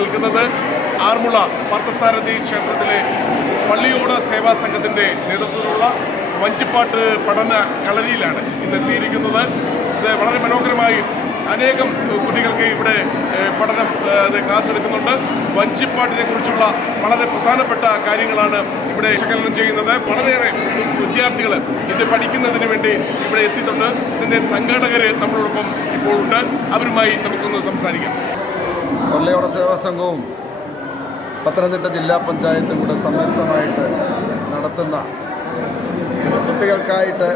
നിൽക്കുന്നത് ആറന്മുള പാർത്ഥസാരഥി ക്ഷേത്രത്തിലെ പള്ളിയോട സേവാ സംഘത്തിൻ്റെ നേതൃത്വത്തിലുള്ള വഞ്ചിപ്പാട്ട് പഠന കളരിയിലാണ് ഇന്നെത്തിയിരിക്കുന്നത്. ഇത് വളരെ മനോഹരമായി അനേകം കുട്ടികൾക്ക് ഇവിടെ പഠനം ക്ലാസ് എടുക്കുന്നുണ്ട്. വഞ്ചിപ്പാട്ടിനെ കുറിച്ചുള്ള വളരെ പ്രധാനപ്പെട്ട കാര്യങ്ങളാണ് ഇവിടെ വിശകലനം ചെയ്യുന്നത്. വളരെയേറെ വിദ്യാർത്ഥികൾ ഇത് പഠിക്കുന്നതിന് വേണ്ടി ഇവിടെ എത്തിയിട്ടുണ്ട്. ഇതിൻ്റെ സംഘാടകർ നമ്മളോടൊപ്പം ഇപ്പോൾ ഉണ്ട്. അവരുമായി നമുക്കൊന്ന് സംസാരിക്കാം. പള്ളിയോട സേവാ സംഘവും പത്തനംതിട്ട ജില്ലാ പഞ്ചായത്തും കൂടെ സംയുക്തമായിട്ട് നടത്തുന്ന കുട്ടികൾക്കായിട്ട്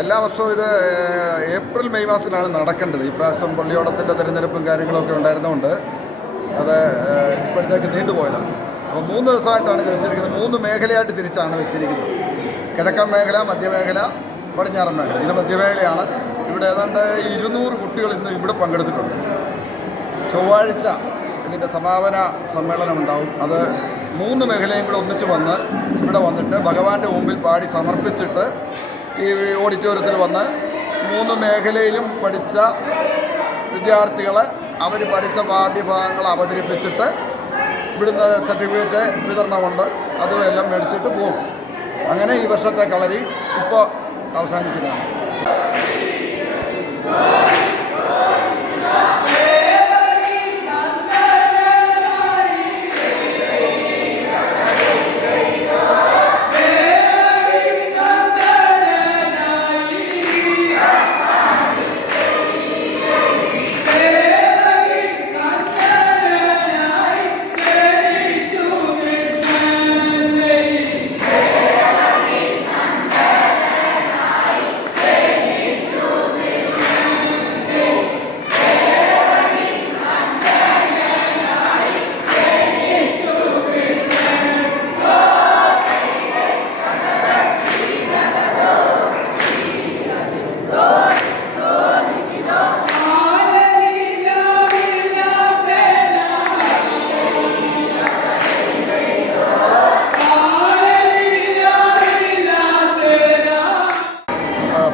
എല്ലാ വർഷവും ഇത് ഏപ്രിൽ മെയ് മാസത്തിലാണ് നടക്കേണ്ടത്. ഈ പ്രാവശ്യം പള്ളിയോടത്തിൻ്റെ തിരഞ്ഞെടുപ്പും കാര്യങ്ങളൊക്കെ ഉണ്ടായിരുന്നതുകൊണ്ട് അത് ഇപ്പോഴത്തേക്ക് നീണ്ടുപോയതാണ്. അപ്പോൾ 3 ദിവസമായിട്ടാണ് ഇത് വെച്ചിരിക്കുന്നത്. 3 മേഖലയായിട്ട് തിരിച്ചാണ് വെച്ചിരിക്കുന്നത്. കിഴക്കൻ മേഖല, മധ്യമേഖല, പടിഞ്ഞാറൻ മേഖല. ഇത് മധ്യമേഖലയാണ്. ഇവിടെ ഏതാണ്ട് 200 കുട്ടികൾ ഇന്ന് ഇവിടെ പങ്കെടുത്തിട്ടുണ്ട്. ചൊവ്വാഴ്ച ഇതിൻ്റെ സമാപന സമ്മേളനം ഉണ്ടാവും. അത് 3 മേഖലയും കൂടെ ഒന്നിച്ച് വന്ന് ഇവിടെ വന്നിട്ട് ഭഗവാന്റെ മുമ്പിൽ പാടി സമർപ്പിച്ചിട്ട് ഈ ഓഡിറ്റോറിയത്തിൽ വന്ന് 3 മേഖലയിലും പഠിച്ച വിദ്യാർത്ഥികളെ അവർ പഠിച്ച പാഠ്യഭാഗങ്ങൾ അവതരിപ്പിച്ചിട്ട് ഇവിടുന്ന് സർട്ടിഫിക്കറ്റ് വിതരണമുണ്ട്. അതും എല്ലാം മേടിച്ചിട്ട് പോകും. അങ്ങനെ ഈ വർഷത്തെ കളരി ഇപ്പോൾ അവസാനിക്കുന്നതാണ്.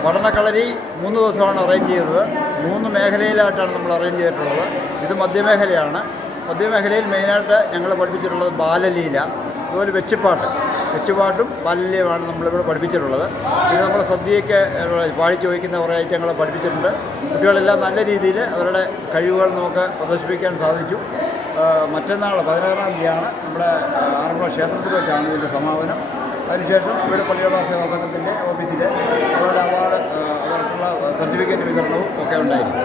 പഠനക്കളരി 3 ദിവസമാണ് അറേഞ്ച് ചെയ്തത്. 3 മേഖലയിലായിട്ടാണ് നമ്മൾ അറേഞ്ച് ചെയ്തിട്ടുള്ളത്. ഇത് മധ്യമേഖലയാണ്. മധ്യമേഖലയിൽ മെയിനായിട്ട് ഞങ്ങൾ പഠിപ്പിച്ചിട്ടുള്ളത് ബാലലീല, അതുപോലെ വെച്ചുപാട്ടും ബാലലീലയുമാണ് നമ്മളിവിടെ പഠിപ്പിച്ചിട്ടുള്ളത്. ഇത് നമ്മൾ സദ്യയ്ക്ക് പാടി ചോദിക്കുന്ന കുറേ ഐറ്റങ്ങൾ പഠിപ്പിച്ചിട്ടുണ്ട്. കുട്ടികളെല്ലാം നല്ല രീതിയിൽ അവരുടെ കഴിവുകൾ നമുക്ക് പ്രദർശിപ്പിക്കാൻ സാധിച്ചു. മറ്റന്നാൾ 16-ാം തീയതിയാണ് നമ്മുടെ ആറന്മുള ക്ഷേത്രത്തിൽ വെച്ചാണ് ഇതിൻ്റെ സമാപനം. അതിനുശേഷം ഇവിടെ പള്ളിയോട സേവാ സംഘത്തിൻ്റെ ഓഫീസിൽ അവരുടെ അവാർഡ്, അവർക്കുള്ള സർട്ടിഫിക്കറ്റ് വിതരണവും ഒക്കെ ഉണ്ടായിരുന്നു.